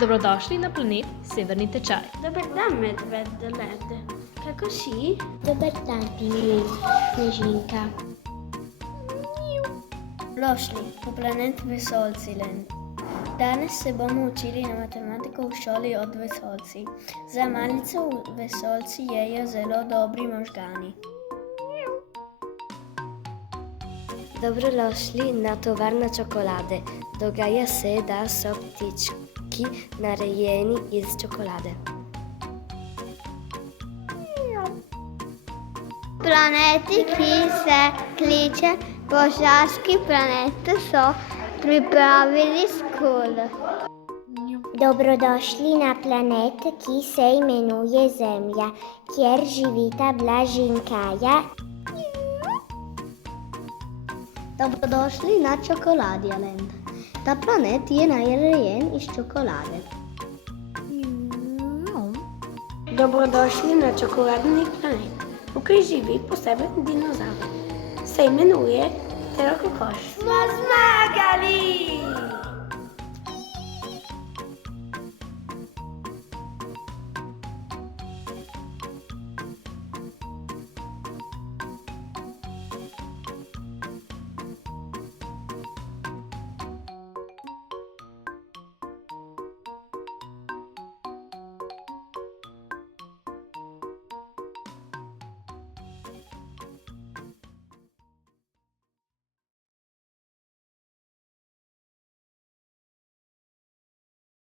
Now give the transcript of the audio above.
Dobrodošli na planet Severni tečaj. Dober dan, medved led. Kako si? Dober dan, pingvin, snežinka. Dobrodošli na planet Vesoljci Land. Danes se bomo učili na matematiko v šoli od vesoljci. Za malico vesoljci jejo zelo dobri možgani. Dobrodošli na tovarno čokolade. Dogaja se, da so ptički narejeni iz čokolade. Planeti, ki se kliče Požarski planet, so pripravili skolo. Dobrodošli na planet, ki se imenuje Zemlja, kjer živita Blažinkaja. Dobrodošli na Čokoladija-land. Ta planet je narejen iz čokolade. Dobrodošli na čokoladni planet, tukaj živi poseben dinozaver. Se imenuje Pterokokoš. Smo zmagali!